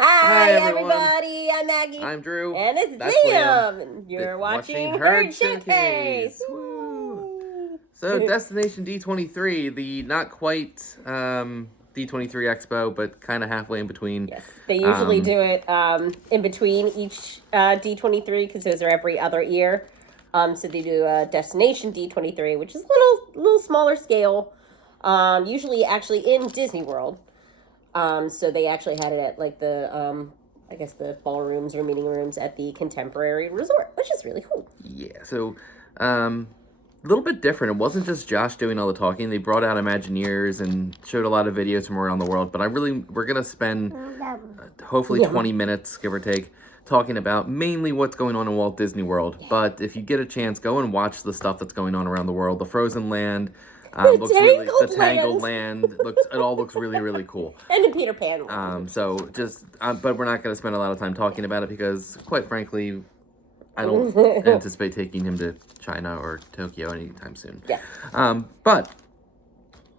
Hi, everyone. everybody. I'm Maggie. I'm Drew. And this is That's Liam. And you're watching Herd Showcase. Woo. So, Destination D23, the not quite D23 Expo, but kind of halfway in between. Yes, they usually do it in between each D23 because those are every other year. So they do Destination D23, which is a little smaller scale, usually actually in Disney World. So they actually had it at like the, I guess the ballrooms or meeting rooms at the Contemporary Resort, which is really cool. Yeah, so a little bit different. It wasn't just Josh doing all the talking. They brought out Imagineers and showed a lot of videos from around the world. But we're going to spend hopefully 20 minutes, give or take, talking about mainly what's going on in Walt Disney World. Yeah. But if you get a chance, go and watch the stuff that's going on around the world. The Frozen Land. The Tangled Land it all looks really, really cool. And the Peter Pan Land. But we're not going to spend a lot of time talking about it because, quite frankly, I don't anticipate taking him to China or Tokyo anytime soon. Yeah. But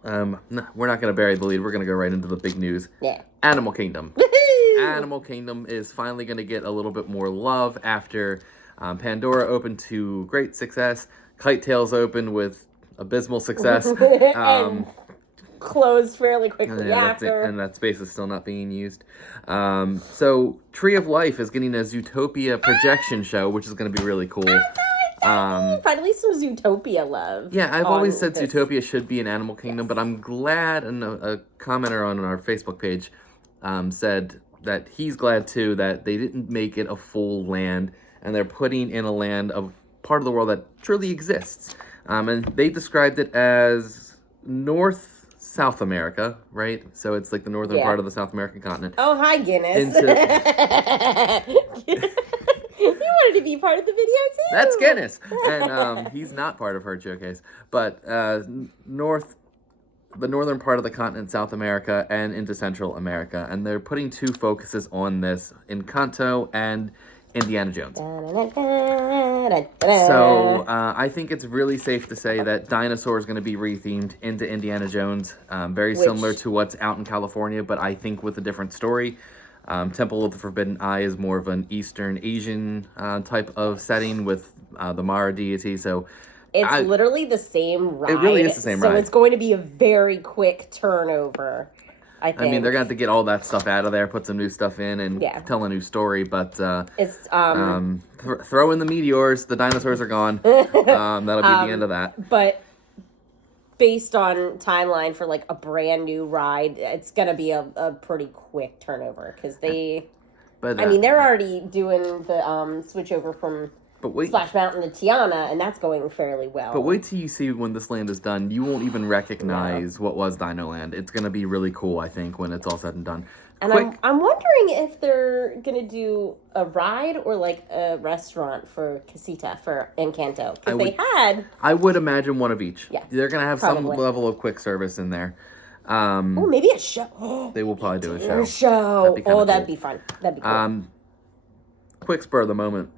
we're not going to bury the lead. We're going to go right into the big news. Yeah. Animal Kingdom. Woohoo! Animal Kingdom is finally going to get a little bit more love after Pandora opened to great success. Kite Tails opened with abysmal success. And closed fairly quickly after. And that space is still not being used. So Tree of Life is getting a Zootopia projection show, which is going to be really cool. Finally some Zootopia love. Yeah, I've always said Zootopia should be an Animal Kingdom, but I'm glad, and a commenter on our Facebook page said that he's glad too that they didn't make it a full land, and they're putting in a land of part of the world that truly exists. And they described it as South America, right? So it's like the northern part of the South American continent. Oh, hi, Guinness. You wanted to be part of the video, too. That's Guinness. And he's not part of Herd Showcase. But the northern part of the continent, South America, and into Central America. And they're putting two focuses on this, Encanto and Indiana Jones. So I think it's really safe to say that dinosaur is going to be rethemed into Indiana Jones, very similar to what's out in California, but I think with a different story. Temple of the Forbidden Eye is more of an Eastern Asian type of setting with the Mara deity. So it's literally the same ride. It really is the same ride. So it's going to be a very quick turnover. I think. I mean, they're going to have to get all that stuff out of there, put some new stuff in, and tell a new story. But it's throw in the meteors. The dinosaurs are gone. That'll be the end of that. But based on timeline for like a brand new ride, it's going to be a pretty quick turnover because they're already doing the switch over from Splash Mountain to Tiana, and that's going fairly well. But wait till you see when this land is done. You won't even recognize what was Dino Land. It's going to be really cool, I think, when it's all said and done. And I'm wondering if they're going to do a ride or like a restaurant for Casita, for Encanto. Because I would imagine one of each. Yeah, they're going to have some level of quick service in there. Maybe a show. They will probably do a show. That'd be fun. That'd be cool. Quick spur of the moment.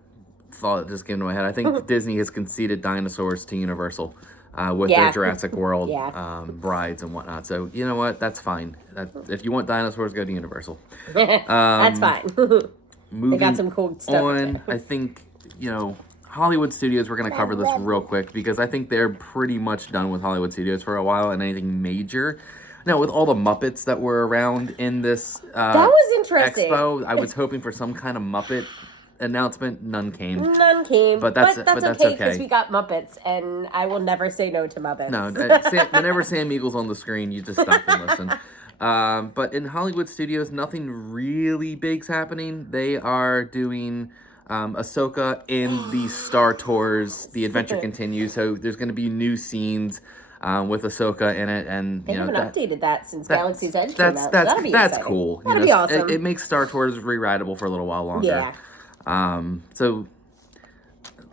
Thought just came to my head. I think Disney has conceded dinosaurs to Universal with their Jurassic World rides and whatnot. So you know what? That's fine. If you want dinosaurs, go to Universal. That's fine. They got some cool stuff. I think Hollywood Studios. We're going to cover this real quick because I think they're pretty much done with Hollywood Studios for a while, and anything major. Now, with all the Muppets that were around in this that was interesting. Expo, I was hoping for some kind of Muppet announcement. None came. But that's okay because we got Muppets, and I will never say no to Muppets. No, whenever Sam Eagle's on the screen, you just stop and listen. But in Hollywood Studios, nothing really big's happening. They are doing Ahsoka in the Star Tours. The adventure continues, so there's going to be new scenes with Ahsoka in it, and they haven't updated that since Galaxy's Edge came out. That's cool. That'll be awesome. It makes Star Tours re-rideable for a little while longer. Yeah. So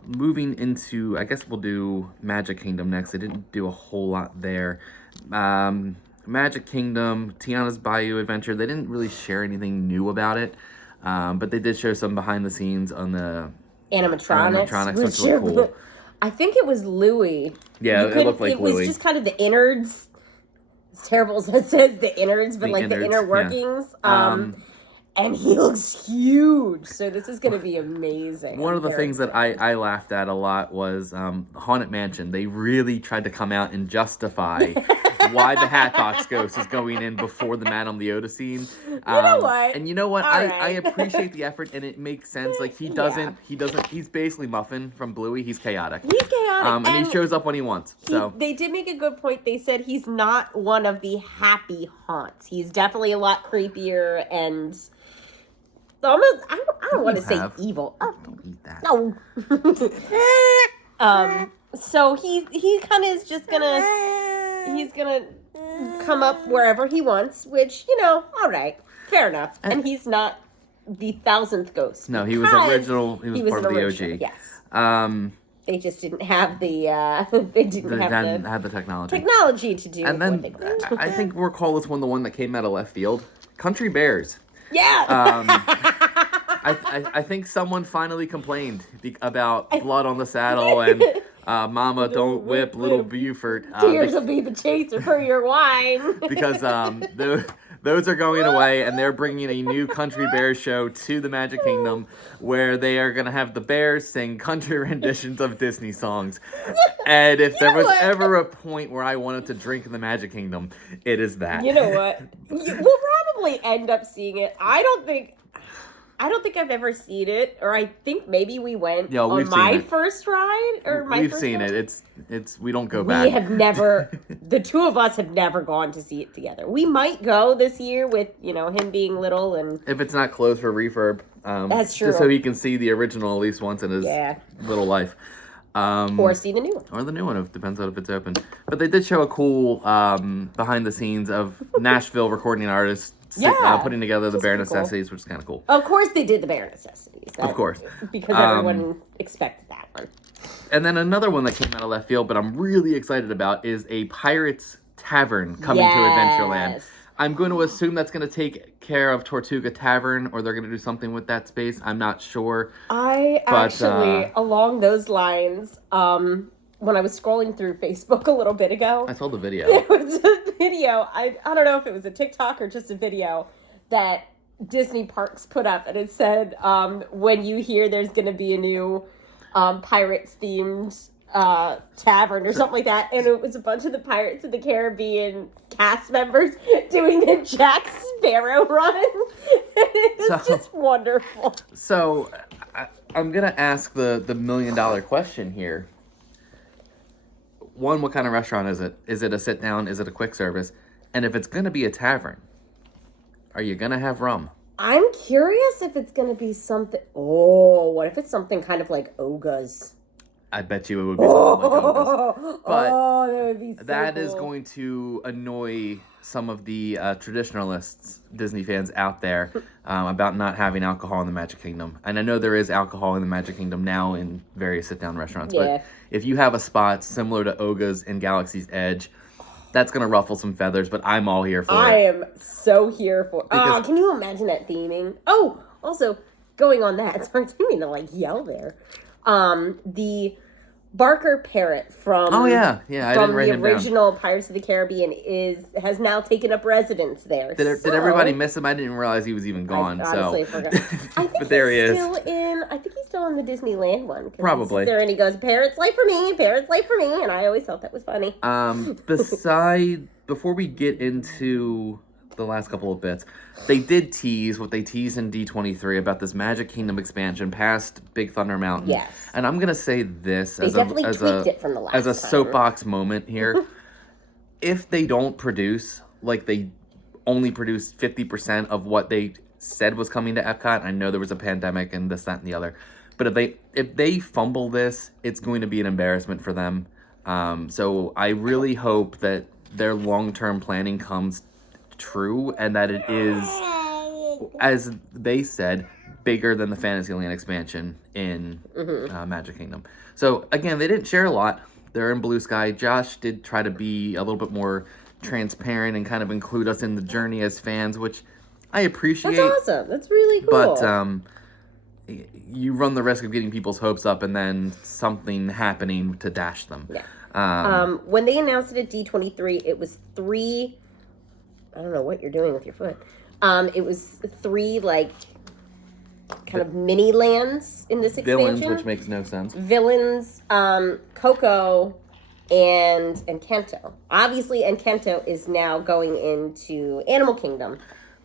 moving into, I guess we'll do Magic Kingdom next. They didn't do a whole lot there. Magic Kingdom, Tiana's Bayou Adventure, they didn't really share anything new about it. But they did show some behind the scenes on the animatronics which look cool. I think it was Louie. Yeah, it looked like Louie. It was just kind of the innards. It's terrible as it says the innards, but the inner workings. And he looks huge. So this is going to be amazing. One of the things that I laughed at a lot was Haunted Mansion. They really tried to come out and justify why the Hatbox Ghost is going in before the Madame Leota scene. You know what? And you know what? All I right. appreciate the effort, and it makes sense. Like, he doesn't, he's basically Muffin from Bluey. He's chaotic. He's chaotic. And he shows up when he wants. So they did make a good point. They said he's not one of the happy haunts. He's definitely a lot creepier and almost, I don't want to say evil. Oh, don't eat that. no. So he kind of is just he's gonna come up wherever he wants, which, all right, fair enough. And he's not the 1000th ghost. No, he was original. He was part of the OG. Yes. They just didn't have the have the technology to do. And then I think we'll call this one the one that came out of left field. Country Bears. Yeah. I think someone finally complained about blood on the saddle and Mama don't whip little Buford. Tears will be the chaser for your wine. Because those are going away, and they're bringing a new Country Bears show to the Magic Kingdom where they are going to have the bears sing country renditions of Disney songs. And if there was ever a point where I wanted to drink in the Magic Kingdom, it is that. You know what? We'll probably end up seeing it. I don't think I've ever seen it, or I think maybe we went on my first ride, or my We've first seen ride. it. We don't go back. We have never, the two of us have never gone to see it together. We might go this year with, him being little and... If it's not closed for refurb. That's true. Just so he can see the original at least once in his little life. Or see the new one. Or the new one, it depends on if it's open. But they did show a cool behind the scenes of Nashville recording artists putting together the Bare Necessities, which is kind of cool. Of course they did the Bare Necessities. Of course. Because everyone expected that one. And then another one that came out of left field, but I'm really excited about, is a Pirates Tavern coming to Adventureland. I'm going to assume that's going to take care of Tortuga Tavern, or they're going to do something with that space. I'm not sure. Actually, along those lines, when I was scrolling through Facebook a little bit ago, I saw the video. It was a video. I don't know if it was a TikTok or just a video that Disney Parks put up, and it said, when you hear there's going to be a new Pirates themed tavern or something like that, and it was a bunch of the Pirates of the Caribbean cast members doing the Jack Sparrow run. It's just wonderful. So I'm gonna ask the $1 million question here. One, what kind of restaurant is it? Is it a sit down? Is it a quick service? And if it's gonna be a tavern, are you gonna have rum? I'm curious if it's gonna be something. Oh, what if it's something kind of like Oga's? I bet you it would be something like Oga's. But that would be so that cool. is going to annoy some of the traditionalists, Disney fans out there, about not having alcohol in the Magic Kingdom. And I know there is alcohol in the Magic Kingdom now in various sit-down restaurants. Yeah. But if you have a spot similar to Oga's and Galaxy's Edge, that's going to ruffle some feathers, but I'm all here for it. I am so here for it. Can you imagine that theming? Oh, also, going on that, sorry, I didn't mean to yell there. The Barker parrot from I didn't write the him down. original Pirates of the Caribbean has now taken up residence there. Did everybody miss him? I didn't realize he was even gone. I honestly forgot. I think but there he is. I think he's still in the Disneyland one. Probably. He's there and he goes, "Parrots life for me, parrots life for me," and I always thought that was funny. Before we get into the last couple of bits, they did tease what they teased in D23 about this Magic Kingdom expansion past Big Thunder Mountain. Yes. And I'm gonna say this They definitely tweaked it from the last as a time. soapbox moment here. If they don't produce, they only produced 50% of what they said was coming to Epcot, I know there was a pandemic and this, that, and the other, but if they fumble this, it's going to be an embarrassment for them. So I really hope that their long-term planning comes true and that it is, as they said, bigger than the Fantasyland expansion in Magic Kingdom. So again, they didn't share a lot. They're in Blue Sky. Josh did try to be a little bit more transparent and kind of include us in the journey as fans, which I appreciate. That's awesome. That's really cool. But you run the risk of getting people's hopes up and then something happening to dash them. Yeah. When they announced it at D23, it was 3... I don't know what you're doing with your foot. It was 3 like kind of mini lands in this expansion. Villains, which makes no sense. Villains, Coco, and Encanto. Obviously, Encanto is now going into Animal Kingdom.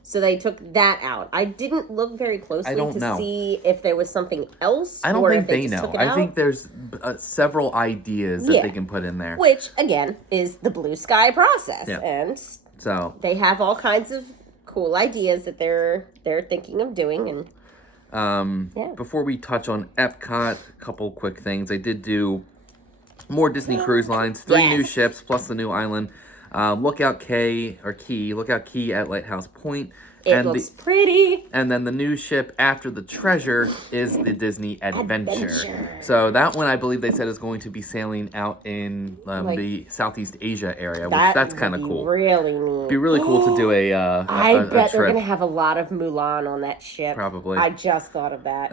So they took that out. I didn't look very closely to see if there was something else. I don't think they know. I think there's several ideas that they can put in there. Which, again, is the blue sky process. Yeah. And so they have all kinds of cool ideas that they're thinking of doing. And before we touch on Epcot, a couple quick things. They did do more Disney Cruise Lines, 3 new ships plus the new island. Lookout Key at Lighthouse Point. It looks pretty. And then the new ship after the Treasure is the Disney Adventure. So that one, I believe they said, is going to be sailing out in the Southeast Asia area, which that's kind of cool. Really neat. It'd be really cool to do I bet they're going to have a lot of Mulan on that ship. Probably. I just thought of that.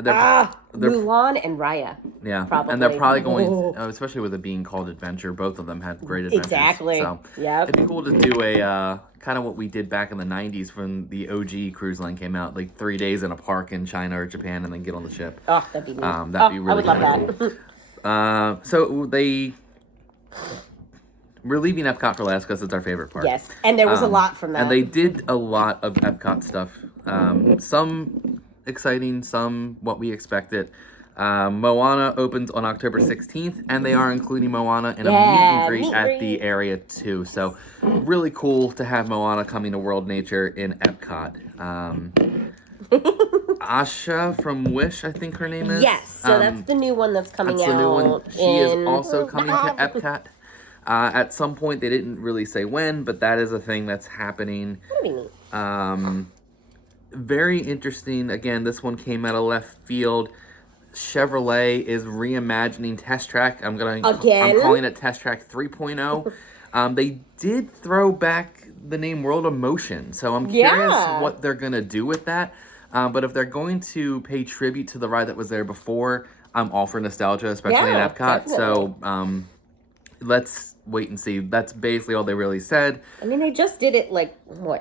Mulan and Raya. Yeah. Probably. And they're probably going, especially with it being called Adventure, both of them had great adventures. Exactly. So it'd be cool to do a kind of what we did back in the 90s when the OG cruise line came out, like 3 days in a park in China or Japan and then get on the ship. Oh, that'd be neat. That'd be really cool. So we're leaving Epcot for last because it's our favorite part. Yes, and there was a lot from that. And they did a lot of Epcot stuff. Some exciting, some what we expected. Moana opens on October 16th, and they are including Moana in a meet and greet at the area too. So really cool to have Moana coming to World Nature in Epcot. Asha from Wish, I think her name is. Yes, so that's the new one that's coming out. That's the new one. She is also coming to Epcot. At some point, they didn't really say when, but that is a thing that's happening. That'd be neat. Very interesting. Again, this one came out of left field. Chevrolet is reimagining Test Track. I'm calling it Test Track 3.0. They did throw back the name World of Motion, so I'm curious what they're gonna do with that. But if they're going to pay tribute to the ride that was there before, I'm all for nostalgia, especially in Epcot. Definitely. So let's wait and see. That's basically all they really said. I mean, they just did it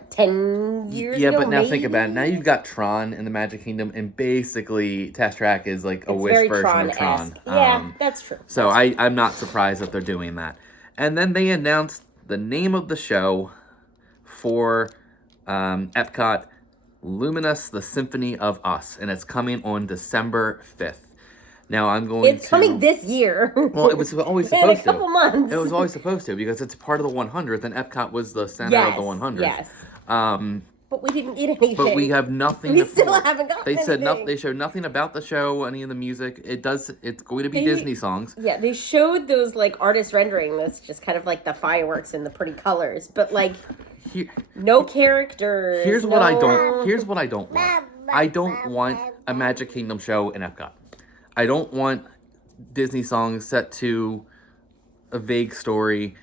10 years ago? Yeah, but now think about it. Now you've got Tron in the Magic Kingdom, and basically Test Track is like a Wish version of Tron. Yeah, that's true. So I'm not surprised that they're doing that. And then they announced the name of the show for Epcot, Luminous, the Symphony of Us, and it's coming on December 5th. Now It's coming this year. Well, it was always supposed to. In a couple months. It was always supposed to because it's part of the 100th, and Epcot was the center of the 100th. Yes. But we didn't get anything. But we have nothing. We still haven't gotten anything. They showed nothing about the show, any of the music. It's going to be Disney songs. Yeah, they showed those artist rendering. That's just kind of like the fireworks and the pretty colors, but no characters. Here's what I don't want. I don't want a Magic Kingdom show in Epcot. I don't want Disney songs set to a vague story.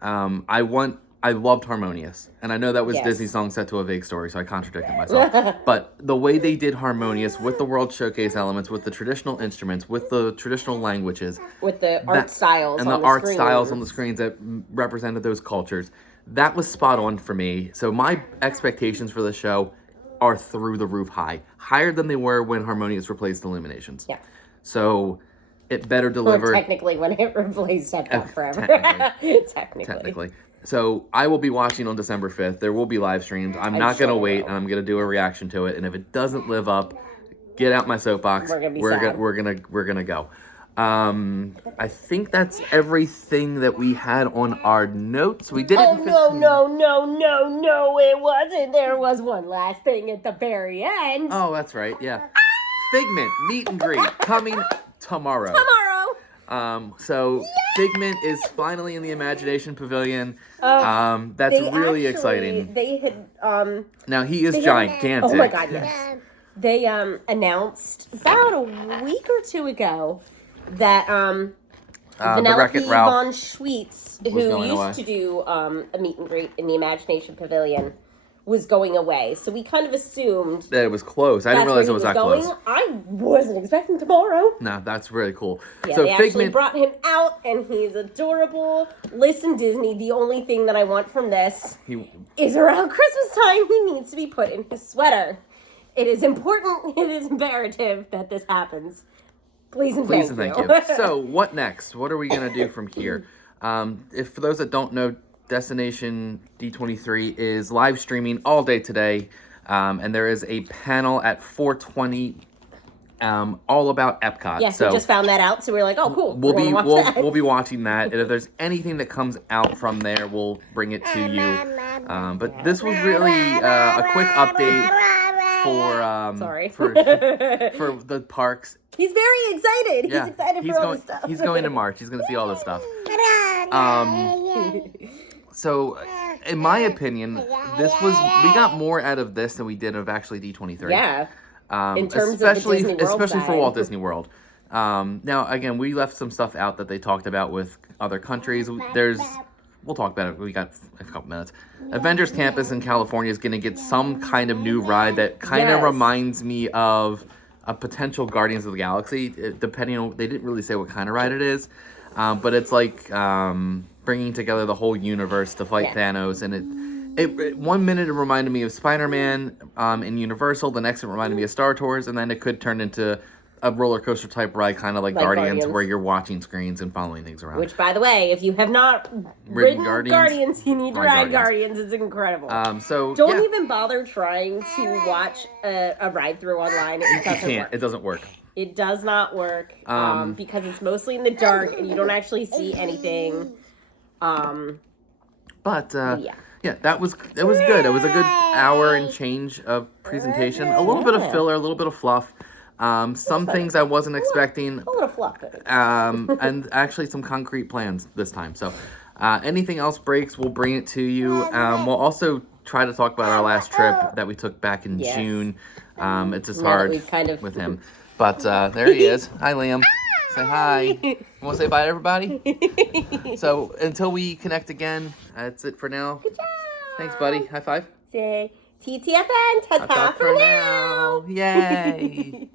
I loved Harmonious, and I know that was Disney song set to a vague story, so I contradicted myself. But the way they did Harmonious with the World Showcase elements, with the traditional instruments, with the traditional languages, with the art styles and the art styles on the screens that represented those cultures, that was spot on for me. So my expectations for the show are through the roof higher than they were when Harmonious replaced Illuminations. Yeah. So it better deliver. Or technically, when it replaced Epcot forever. Technically. So I will be watching on December 5th. There will be live streams. I'm not going to wait, and I'm going to do a reaction to it. And if it doesn't live up, get out my soapbox. We're gonna go. I think that's everything that we had on our notes. We didn't. No, it wasn't. There was one last thing at the very end. Oh, that's right. Yeah. Figment meet and greet coming tomorrow. So Figment is finally in the Imagination Pavilion. That's really exciting. They had now he is gigantic. Oh my god, yes. They announced about a week or two ago that Vanellope von Schweetz, who used to do a meet and greet in the Imagination Pavilion, was going away. So we kind of assumed that it was close. I didn't realize it was that close. I wasn't expecting tomorrow. No, that's really cool. Yeah, so they actually Figment brought him out, and he's adorable. Listen, Disney, the only thing that I want from this is around Christmas time, he needs to be put in his sweater. It is important, it is imperative that this happens. Please and thank you. So, what next? What are we going to do from here? If for those that don't know, Destination D23 is live streaming all day today, and there is a panel at 4:20 all about Epcot. Yes, so we just found that out, so we were like, oh, cool. We'll be watching that, and if there's anything that comes out from there, we'll bring it to you. But this was really a quick update for the parks. He's very excited. Yeah, he's excited for all this stuff. He's going in March. He's going to see all this stuff. So, in my opinion, we got more out of this than we did of actually D23. Yeah. In terms especially of the Disney World especially side. for Walt Disney World. Now, again, we left some stuff out that they talked about with other countries. We'll talk about it. We got a couple minutes. Avengers Campus in California is going to get some kind of new ride that kind of reminds me of a potential Guardians of the Galaxy. Depending on, they didn't really say what kind of ride it is, but it's like bringing together the whole universe to fight Thanos. And it 1 minute it reminded me of Spider-Man in Universal. The next it reminded me of Star Tours, and then it could turn into a roller coaster type ride, kind of like Guardians, where you're watching screens and following things around. Which, by the way, if you have not ridden Guardians, you need to ride Guardians. It's incredible. So don't even bother trying to watch a ride through online. It doesn't work. It doesn't work. It does not work because it's mostly in the dark and you don't actually see anything. Yeah, that was good. It was a good hour and change of presentation. A little bit of filler, a little bit of fluff. Some things I wasn't expecting. A little fluff. And actually some concrete plans this time. So anything else breaks, we'll bring it to you. We'll also try to talk about our last trip that we took back in June. It's just hard with him. But there he is. Hi, Liam. Say hi. You want to say bye to everybody? So until we connect again, that's it for now. Good job. Thanks, buddy. High five. Say TTFN. Ta-ta for now. Yay.